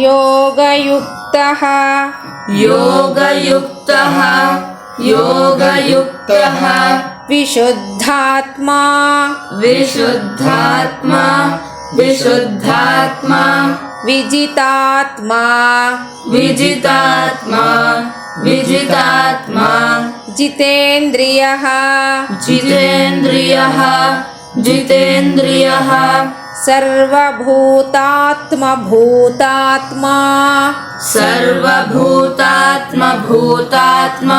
ಯೋಗಯುಕ್ತಃ ಯೋಗಯುಕ್ತಃ ಯೋಗಯುಕ್ತಃ ವಿಶುದ್ಧಾತ್ಮ ವಿಶುದ್ಧಾತ್ಮ ವಿಶುದ್ಧಾತ್ಮ ವಿಜಿತಾತ್ಮ ವಿಜಿತಾತ್ಮ ವಿಜಿತಾತ್ಮ ಜಿತೇಂದ್ರಿಯಃ ಜಿತೇಂದ್ರಿಯಃ ಜಿತೇಂದ್ರಿಯಃ ಸರ್ವಭೂತಾತ್ಮ ಭೂತಾತ್ಮ ಸರ್ವಭೂತಾತ್ಮ ಭೂತಾತ್ಮ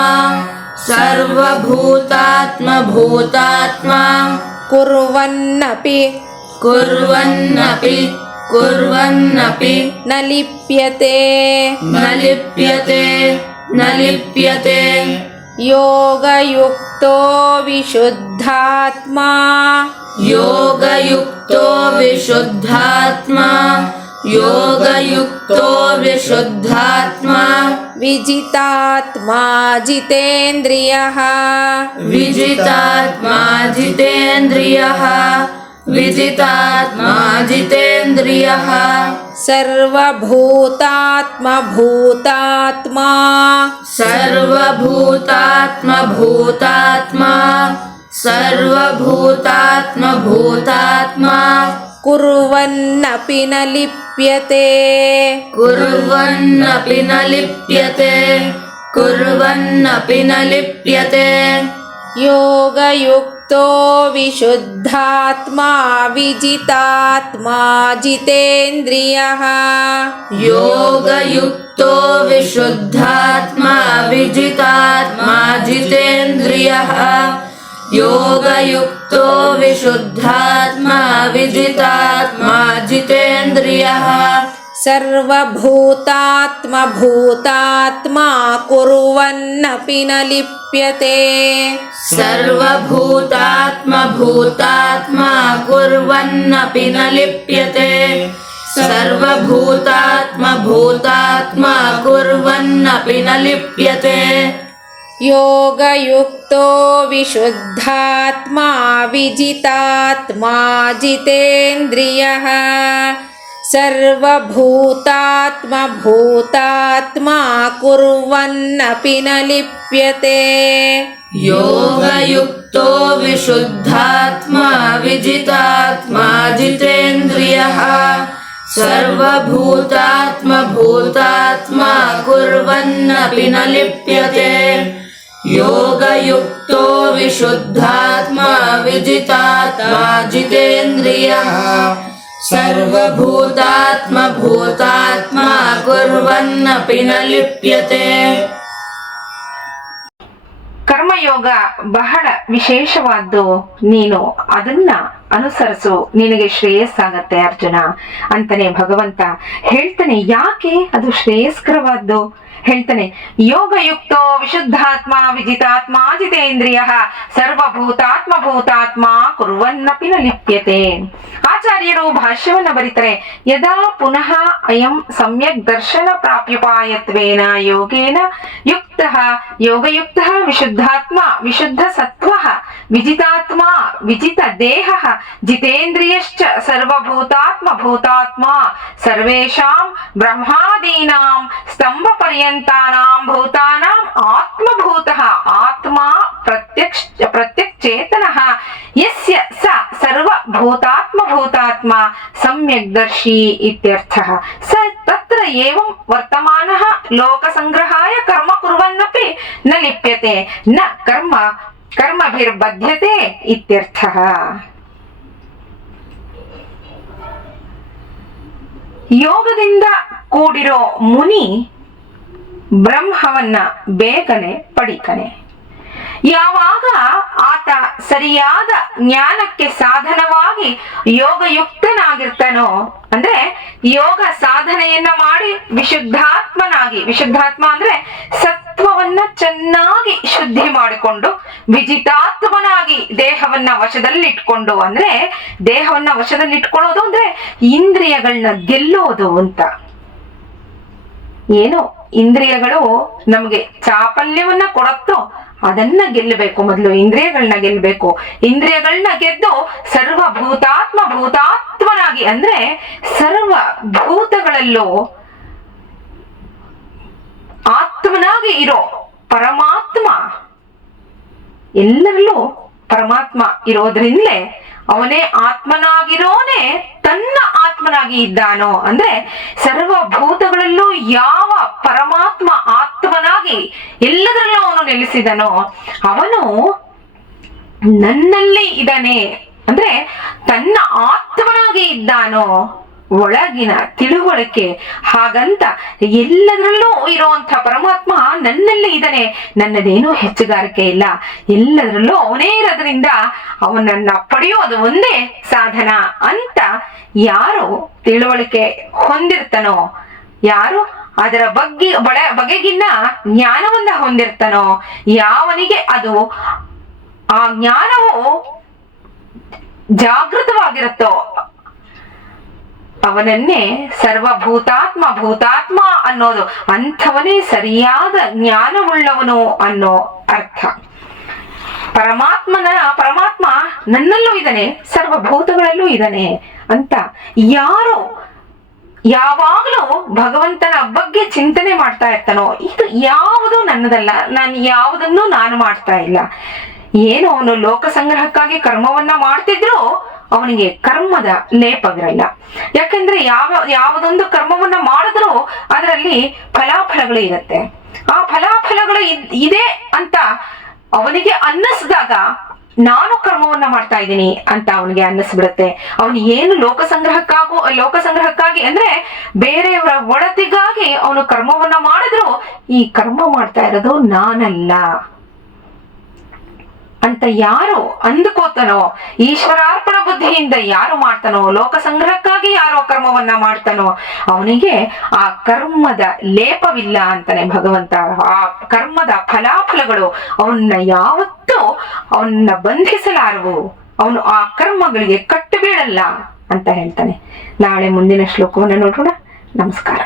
ಸರ್ವಭೂತಾತ್ಮ ಭೂತಾತ್ಮ ಕುರ್ವನ್ನಪಿ ಕುರ್ವನ್ನಪಿ ಕುರ್ವನ್ನಪಿ ನ ಲಿಪ್ಯತೆ ನ ಲಿಪ್ಯತೆ ನ ಲಿಪ್ಯತೆ ಯೋಗಯುಕ್ತೋ ವಿಶುದ್ಧಾತ್ಮ ಯೋಗಯುಕ್ತೋ ವಿಶುದ್ಧಾತ್ಮ ಯೋಗಯುಕ್ತೋ ವಿಶುದ್ಧಾತ್ಮ ವಿಜಿತಾತ್ಮ ಜಿತೇಂದ್ರಿಯಃ ವಿಜಿತಾತ್ಮ ಜಿತೇಂದ್ರಿಯಃ ವಿಜಿತಾತ್ಮ ಜಿತೇಂದ್ರಿಯಃ ಸರ್ವಭೂತಾತ್ಮ ಭೂತಾತ್ಮ ಸರ್ವಭೂತಾತ್ಮ ಭೂತಾತ್ಮ ಸರ್ವಭೂತಾತ್ಮ ಭೂತಾತ್ಮ ಕುರ್ವನ್ನಪಿ ನ ಲಿಪ್ಯತೆ ಕುರ್ವನ್ನಪಿ ನ ಲಿಪ್ಯತೆ ಕುರ್ವನ್ನಪಿ ನ ಲಿಪ್ಯತೆ ಯೋಗಯುಕ್ತೋ ವಿಶುದ್ಧಾತ್ಮ ವಿಜಿತಾತ್ಮ ಜಿತೇಂದ್ರಿಯಃ ಯೋಗಯುಕ್ತೋ ವಿಶುದ್ಧಾತ್ಮ ವಿಜಿತಾತ್ಮ ಜಿತೇಂದ್ರಿಯಃ ಯೋಗಯುಕ್ತೋ ವಿಶುದ್ಧಾತ್ಮ ವಿಜಿತಾತ್ಮ ಜಿತೇಂದ್ರಿಯಃ ಸರ್ವಭೂತಾತ್ಮ ಭೂತಾತ್ಮ ಕುರ್ವನ್ನಪಿ ನ ಲಿಪ್ಯತೆ ಸರ್ವಭೂತಾತ್ಮ ಭೂತಾತ್ಮ ಕುರ್ವನ್ನಪಿ ನ ಲಿಪ್ಯತೆ ಸರ್ವಭೂತಾತ್ಮ ಭೂತಾತ್ಮ ಕುರ್ವನ್ನಪಿ ನ ಲಿಪ್ಯತೆ ಯೋಗಯುಕ್ತೋ ವಿಶುದ್ಧಾತ್ಮ ವಿಜಿತಾತ್ಮ ಜಿತೇಂದ್ರಿಯಃ ಸರ್ವಭೂತಾತ್ಮ ಭೂತಾತ್ಮ ಕುರ್ವನ್ನಪಿ ನ ಲಿಪ್ಯತೆ ಯೋಗಯುಕ್ತೋ ವಿಶುದ್ಧಾತ್ಮ ವಿಜಿತಾತ್ಮ ಜಿತೇಂದ್ರಿಯಃ ಸರ್ವಭೂತಾತ್ಮ ಭೂತಾತ್ಮ ಕುರ್ವನ್ನಪಿ ನ ಲಿಪ್ಯತೆ ಯೋಗಯುಕ್ತೋ ವಿಶುದ್ಧಾತ್ಮ ವಿಜಿತಾತ್ಮ ಜಿತೇಂದ್ರಿಯಃ ಸರ್ವಭೂತಾತ್ಮ ಭೂತಾತ್ಮ ಕುರ್ವನ್ನಪಿ ನ ಲಿಪ್ಯತೆ. ಕರ್ಮಯೋಗ ಬಹಳ ವಿಶೇಷವಾದ್ದು. ನೀನು ಅದನ್ನ ಅನುಸರಿಸು, ನಿನಗೆ ಶ್ರೇಯಸ್ಸಾಗತ್ತೆ ಅರ್ಜುನ ಅಂತಾನೆ ಭಗವಂತ ಹೇಳ್ತಾನೆ. ಯಾಕೆ ಅದು ಶ್ರೇಯಸ್ಕರವಾದ್ದು ಹೇಳ್ತಾನೆ. ಯೋಗಯುಕ್ತೋ ವಿಶುದ್ಧಾತ್ಮ ವಿಜಿತಾತ್ಮ ಜಿತೇಂದ್ರಿಯ ಸರ್ವಭೂತಾತ್ಮ ಭೂತಾತ್ಮ ಕುರ್ವನ್ನಪಿ ನ ಲಿಪ್ಯತೆ. ಆಚಾರ್ಯರು ಭಾಷ್ಯವನ್ನ ಬರೀತಾರೆ. ಯದಾ ಪುನಃ ಅಯಂ ಸಮ್ಯಕ್ ದರ್ಶನ ಪ್ರಾಪ್ಯುಪಾಯತ್ವೇನ ಯೋಗೇನ ಯುಕ್ತಃ ಯೋಗಯುಕ್ತಃ ವಿಶುದ್ಧಾತ್ಮ ವಿಶುದ್ಧ ಸತ್ವಃ ವಿಜಿತಾತ್ಮ ವಿಜಿತ ದೇಹಃ ಜಿತೇಂದ್ರಿಯಶ್ಚ ಸರ್ವಭೂತಾತ್ಮ ಭೂತಾತ್ಮ ಸರ್ವೇಷಾಂ ಬ್ರಹ್ಮಾದೀನಾಂ ಸ್ತಂಭ ಪರ್ಯಂತಾನಾಂ ಭೂತಾನಾಂ ಆತ್ಮಭೂತಃ ಆತ್ಮ ಪ್ರತ್ಯಕ್ಷೇತನಃ ಯಸ್ಯ ಸ ಸರ್ವಭೂತಾತ್ಮ ಭೂತಾತ್ಮ ಸಮ್ಯಕ್ದರ್ಶಿ ಇತ್ಯರ್ಥಃ. ಸ ತತ್ರ ಏವಂ ವರ್ತಮಾನಃ ಲೋಕಸಂಗ್ರಹಾಯ ಕರ್ಮ ಕುರ್ವನ್ನಪಿ ನ ಲಿಪ್ಯತೆ ನ ಕರ್ಮಭಿರ್ಬಧ್ಯತೆ ಇತ್ಯರ್ಥಃ. ಯೋಗದಿಂದ ಕೂಡಿರೋ ಮುನಿ ಬ್ರಹ್ಮವನ್ನ ಬೇಗನೆ ಪಡಿತಾನೆ. ಯಾವಾಗ ಆತ ಸರಿಯಾದ ಜ್ಞಾನಕ್ಕೆ ಸಾಧನವಾಗಿ ಯೋಗಯುಕ್ತನಾಗಿರ್ತಾನೋ, ಅಂದ್ರೆ ಯೋಗ ಸಾಧನೆಯನ್ನ ಮಾಡಿ ವಿಶುದ್ಧಾತ್ಮನಾಗಿ, ವಿಶುದ್ಧಾತ್ಮ ಅಂದ್ರೆ ಸತ್ವವನ್ನ ಚೆನ್ನಾಗಿ ಶುದ್ಧಿ ಮಾಡಿಕೊಂಡು ವಿಜಿತಾತ್ಮನಾಗಿ ದೇಹವನ್ನ ವಶದಲ್ಲಿಟ್ಕೊಂಡು, ಅಂದ್ರೆ ದೇಹವನ್ನ ವಶದಲ್ಲಿಟ್ಕೊಳ್ಳೋದು ಅಂದ್ರೆ ಇಂದ್ರಿಯಗಳನ್ನ ಗೆಲ್ಲೋದು ಅಂತ. ಏನು ಇಂದ್ರಿಯಗಳು ನಮ್ಗೆ ಚಾಪಲ್ಯವನ್ನ ಕೊಡತ್ತೋ ಅದನ್ನ ಗೆಲ್ಲಬೇಕು. ಮೊದಲು ಇಂದ್ರಿಯಗಳನ್ನ ಗೆಲ್ಲಬೇಕು. ಇಂದ್ರಿಯಗಳನ್ನ ಗೆದ್ದು ಸರ್ವಭೂತಾತ್ಮ ಭೂತಾತ್ಮನಾಗಿ, ಅಂದ್ರೆ ಸರ್ವ ಭೂತಗಳಲ್ಲೂ ಆತ್ಮನಾಗಿ ಇರೋ ಪರಮಾತ್ಮ, ಎಲ್ಲರಲ್ಲೂ ಪರಮಾತ್ಮ ಇರೋದ್ರಿಂದಲೇ ಅವನೇ ಆತ್ಮನಾಗಿರೋನೇ ತನ್ನ ಆತ್ಮನಾಗಿ ಇದ್ದಾನೋ, ಅಂದ್ರೆ ಸರ್ವಭೂತಗಳಲ್ಲೂ ಯಾವ ಪರಮಾತ್ಮ ಆತ್ಮನಾಗಿ ಎಲ್ಲದರಲ್ಲೂ ಅವನು ನೆಲೆಸಿದನೋ ಅವನು ನನ್ನಲ್ಲಿ ಇದ್ದಾನೆ, ಅಂದ್ರೆ ತನ್ನ ಆತ್ಮನಾಗಿ ಇದ್ದಾನೋ, ಒಳಗಿನ ತಿಳುವಳಿಕೆ ಹಾಗಂತ ಎಲ್ಲದರಲ್ಲೂ ಇರುವಂತ ಪರಮಾತ್ಮ ನನ್ನಲ್ಲಿ ಇದ್ದಾನೆ, ನನ್ನದೇನೂ ಹೆಚ್ಚುಗಾರಿಕೆ ಇಲ್ಲ, ಎಲ್ಲದರಲ್ಲೂ ಅವನೇ ಇರೋದ್ರಿಂದ ಅವನನ್ನ ಪಡೆಯೋದು ಒಂದೇ ಸಾಧನ ಅಂತ ಯಾರು ತಿಳುವಳಿಕೆ ಹೊಂದಿರ್ತಾನೋ, ಯಾರು ಅದರ ಬಗೆಗಿನ್ನ ಜ್ಞಾನವನ್ನ ಹೊಂದಿರ್ತಾನೋ, ಯಾವನಿಗೆ ಅದು ಆ ಜ್ಞಾನವು ಜಾಗೃತವಾಗಿರುತ್ತೋ ಅವನನ್ನೇ ಸರ್ವಭೂತಾತ್ಮ ಭೂತಾತ್ಮ ಅನ್ನೋದು, ಅಂಥವನೇ ಸರಿಯಾದ ಜ್ಞಾನವುಳ್ಳವನು ಅನ್ನೋ ಅರ್ಥ. ಪರಮಾತ್ಮ ನನ್ನಲ್ಲೂ ಇದ್ದಾನೆ, ಸರ್ವಭೂತಗಳಲ್ಲೂ ಇದ್ದಾನೆ ಅಂತ ಯಾರು ಯಾವಾಗಲೂ ಭಗವಂತನ ಬಗ್ಗೆ ಚಿಂತನೆ ಮಾಡ್ತಾ ಇರ್ತಾನೋ, ಇದು ಯಾವುದು ನನ್ನದಲ್ಲ, ನಾನು ಯಾವುದನ್ನು ನಾನು ಮಾಡ್ತಾ ಇಲ್ಲ, ಏನು ಅವನು ಲೋಕ ಸಂಗ್ರಹಕ್ಕಾಗಿ ಕರ್ಮವನ್ನ ಮಾಡ್ತಿದ್ರು ಅವನಿಗೆ ಕರ್ಮದ ಲೇಪವಿರಲ್ಲ. ಯಾಕೆಂದ್ರೆ ಯಾವುದೊಂದು ಕರ್ಮವನ್ನ ಮಾಡಿದ್ರು ಅದರಲ್ಲಿ ಫಲಾಫಲಗಳು ಇರುತ್ತೆ. ಆ ಫಲಾಫಲಗಳು ಇದೆ ಅಂತ ಅವನಿಗೆ ಅನ್ನಿಸಿದಾಗ ನಾನು ಕರ್ಮವನ್ನ ಮಾಡ್ತಾ ಇದ್ದೀನಿ ಅಂತ ಅವನಿಗೆ ಅನ್ನಿಸ್ಬಿಡುತ್ತೆ. ಅವನು ಏನು ಲೋಕ ಸಂಗ್ರಹಕ್ಕಾಗಿ ಅಂದ್ರೆ ಬೇರೆಯವರ ಒಳತಿಗಾಗಿ ಅವನು ಕರ್ಮವನ್ನ ಮಾಡಿದ್ರು ಈ ಕರ್ಮ ಮಾಡ್ತಾ ಇರೋದು ನಾನಲ್ಲ ಅಂತ ಯಾರು ಅಂದುಕೋತಾನೋ, ಈಶ್ವರಾರ್ಪಣ ಬುದ್ಧಿಯಿಂದ ಯಾರು ಮಾಡ್ತಾನೋ, ಲೋಕ ಸಂಗ್ರಹಕ್ಕಾಗಿ ಯಾರು ಕರ್ಮವನ್ನ ಮಾಡ್ತಾನೋ ಅವನಿಗೆ ಆ ಕರ್ಮದ ಲೇಪವಿಲ್ಲ ಅಂತಾನೆ ಭಗವಂತ. ಆ ಕರ್ಮದ ಫಲಾಫಲಗಳು ಅವನ್ನ ಯಾವತ್ತೂ ಅವನ್ನ ಬಂಧಿಸಲಾರವು, ಅವನು ಆ ಕರ್ಮಗಳಿಗೆ ಕಟ್ಟಬೀಳಲ್ಲ ಅಂತ ಹೇಳ್ತಾನೆ. ನಾಳೆ ಮುಂದಿನ ಶ್ಲೋಕವನ್ನು ನೋಡೋಣ. ನಮಸ್ಕಾರ.